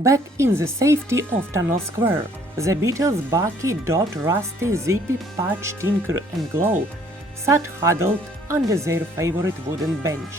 Back in the safety of Tunnel Square, the Beatles Bucky, Dot, Rusty, Zippy, Patch, Tinker and Glow sat huddled under their favorite wooden bench,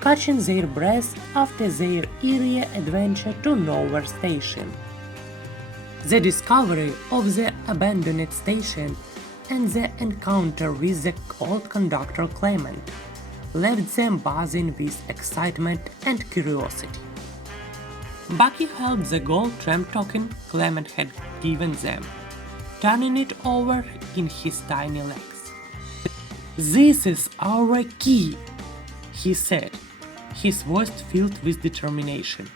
catching their breath after their eerie adventure to Nowhere Station. The discovery of the abandoned station and the encounter with the old conductor Clement left them buzzing with excitement and curiosity. Bucky held the gold tram token Clement had given them, turning it over in his tiny legs. "This is our key," he said, his voice filled with determination.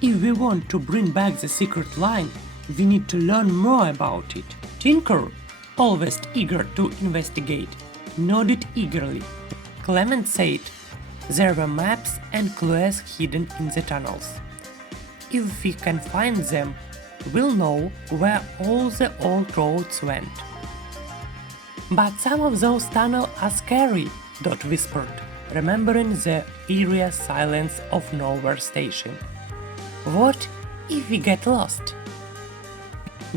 "If we want to bring back the secret line, we need to learn more about it." Tinker, always eager to investigate, nodded eagerly. Clement said there were maps and clues hidden in the tunnels. "If we can find them, we'll know where all the old roads went." "But some of those tunnels are scary," Dot whispered, remembering the eerie silence of Nowhere Station. "What if we get lost?"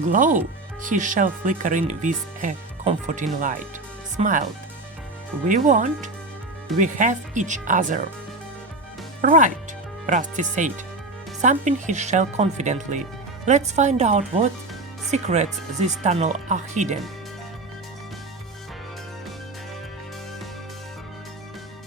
Glow, his shell flickering with a comforting light, smiled. "We won't. We have each other." "Right," Rusty said, thumping his shell confidently. "Let's find out what secrets this tunnel are hidden."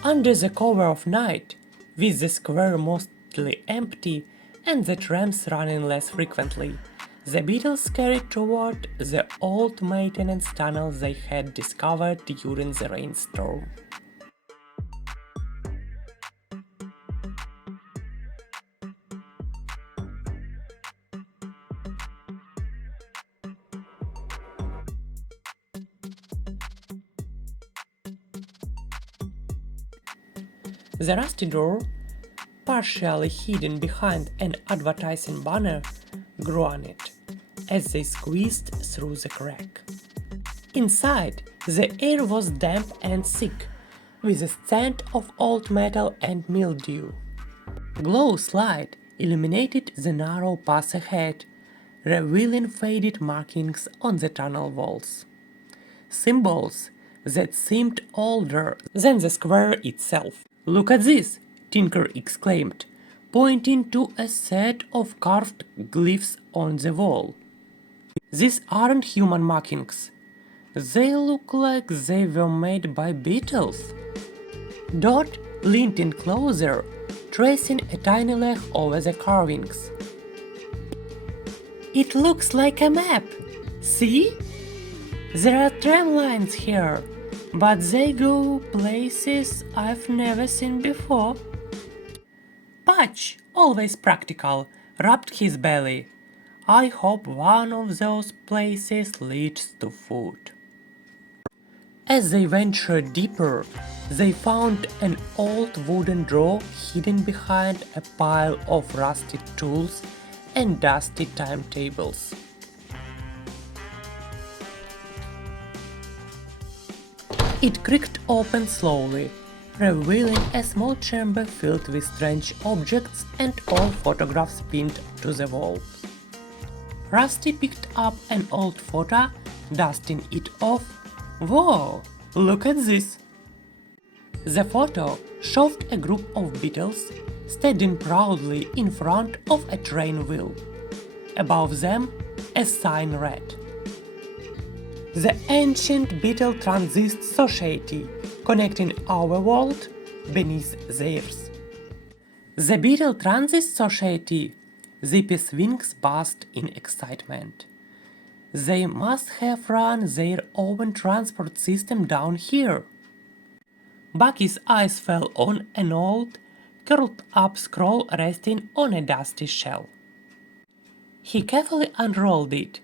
Under the cover of night, with the square mostly empty and the trams running less frequently, the Beatles scurried toward the old maintenance tunnel they had discovered during the rainstorm. The rusty door, partially hidden behind an advertising banner, grew on it as they squeezed through the crack. Inside, the air was damp and thick, with a scent of old metal and mildew. Glow's light illuminated the narrow path ahead, revealing faded markings on the tunnel walls. Symbols that seemed older than the square itself. "Look at this!" Tinker exclaimed, pointing to a set of carved glyphs on the wall. "These aren't human markings. They look like they were made by beetles." Dot leaned in closer, tracing a tiny leg over the carvings. "It looks like a map. See? There are tram lines here, but they go places I've never seen before." Patch, always practical, rubbed his belly. "I hope one of those places leads to food." As they ventured deeper, they found an old wooden drawer hidden behind a pile of rusted tools and dusty timetables. It creaked open slowly, revealing a small chamber filled with strange objects and old photographs pinned to the wall. Rusty picked up an old photo, dusting it off. "Whoa, look at this!" The photo showed a group of beetles standing proudly in front of a train wheel. Above them, a sign read, "The Ancient Beetle Transit Society, connecting our world beneath theirs." "The Beetle Transit Society!" Zippy's wings buzzed in excitement. "They must have run their own transport system down here." Bucky's eyes fell on an old, curled-up scroll resting on a dusty shell. He carefully unrolled it,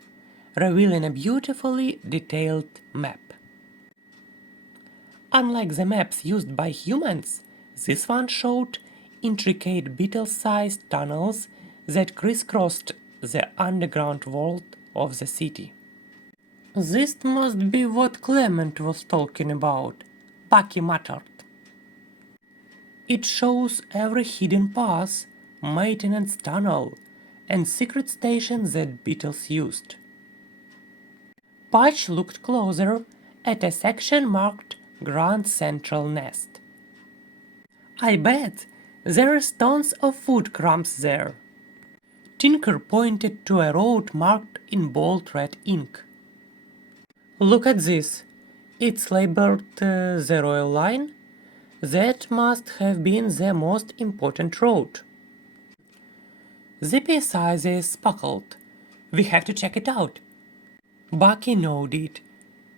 revealing a beautifully detailed map. Unlike the maps used by humans, this one showed intricate beetle-sized tunnels that crisscrossed the underground world of the city. "This must be what Clement was talking about," Bucky muttered. "It shows every hidden path, maintenance tunnel, and secret station that beetles used. Patch looked closer at a section marked Grand Central Nest. I bet there's tons of food crumbs there. Tinker pointed to a road marked in bold red ink. Look at this. It's labeled the Royal Line. That must have been the most important road. Zippy's eyes sparkled. We have to check it out. Bucky nodded.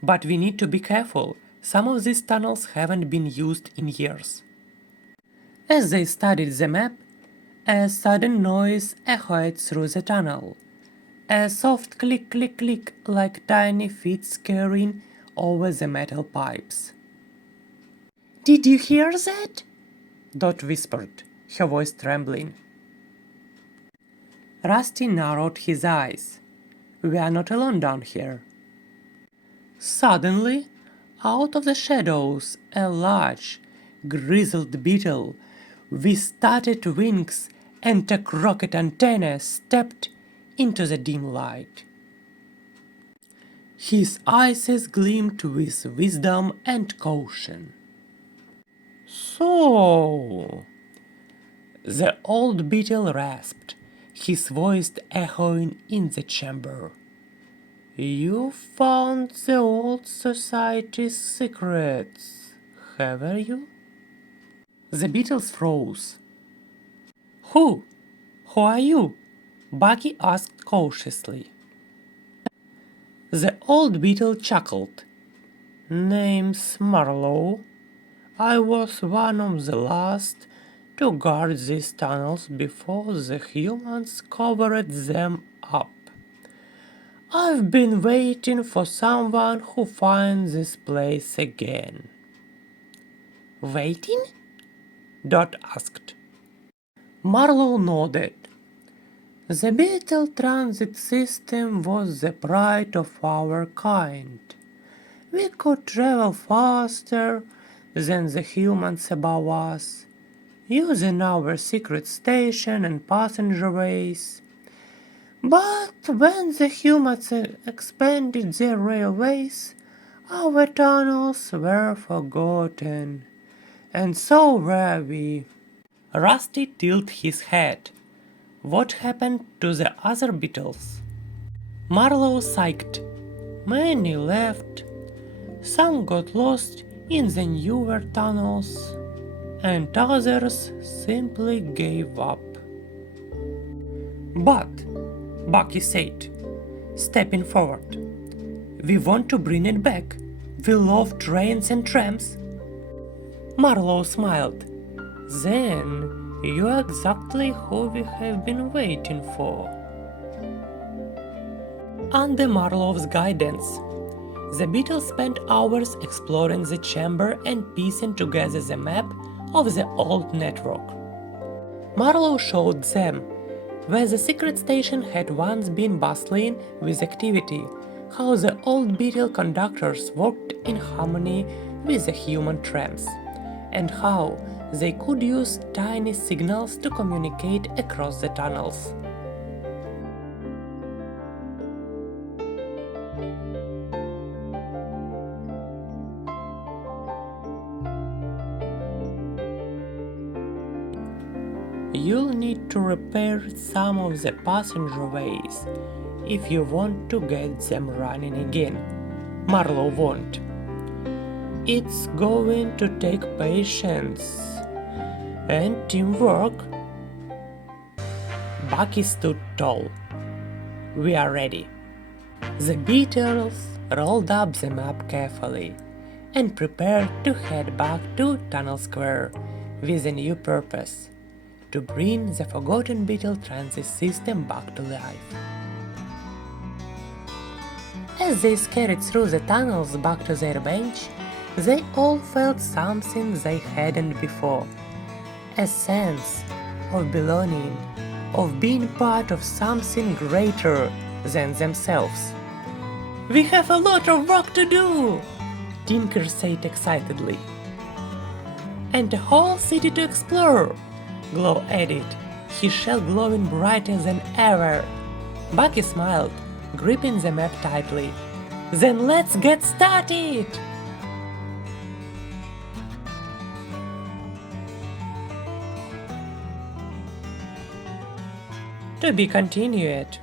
But we need to be careful. Some of these tunnels haven't been used in years. As they studied the map, a sudden noise echoed through the tunnel. A soft click click click like tiny feet scurrying over the metal pipes. "Did you hear that?" Dot whispered, her voice trembling. Rusty narrowed his eyes. We are not alone down here. Suddenly, out of the shadows, a large, grizzled beetle with started wings and a crooked antenna stepped into the dim light. His eyes gleamed with wisdom and caution. "So," the old beetle rasped, his voice echoing in the chamber, "you found the old society's secrets, haven't you?" The beetles froze. Who are you?" Bucky asked cautiously. The old beetle chuckled. "Name's Marlowe. I was one of the last to guard these tunnels before the humans covered them up. I've been waiting for someone who finds this place again." "Waiting?" Dot asked. Marlowe nodded. "The beetle transit system was the pride of our kind. We could travel faster than the humans above us, using our secret station and passenger ways. But when the humans expanded their railways, our tunnels were forgotten, and so were we." Rusty tilted his head. What happened to the other beetles? Marlowe sighed. "Many left. Some got lost in the newer tunnels, and others simply gave up." "But," Bucky said, stepping forward, "we want to bring it back. We love trains and trams." Marlowe smiled. "Then you're exactly who we have been waiting for." Under Marlowe's guidance, the beetles spent hours exploring the chamber and piecing together the map of the old network. Marlowe showed them where the secret station had once been bustling with activity, how the old beetle conductors worked in harmony with the human trams, and how they could use tiny signals to communicate across the tunnels. You'll need to repair some of the passenger ways if you want to get them running again, Marlowe warned. "It's going to take patience and teamwork." Bucky stood tall. "We are ready." The beetles rolled up the map carefully and prepared to head back to Tunnel Square with a new purpose: to bring the forgotten beetle transit system back to life. As they scurried through the tunnels back to their bench, they all felt something they hadn't before: a sense of belonging, of being part of something greater than themselves. "We have a lot of work to do," Tinker said excitedly. "And a whole city to explore," Glow added, his shell glowing brighter than ever. Bucky smiled, gripping the map tightly. Then let's get started! To be continued.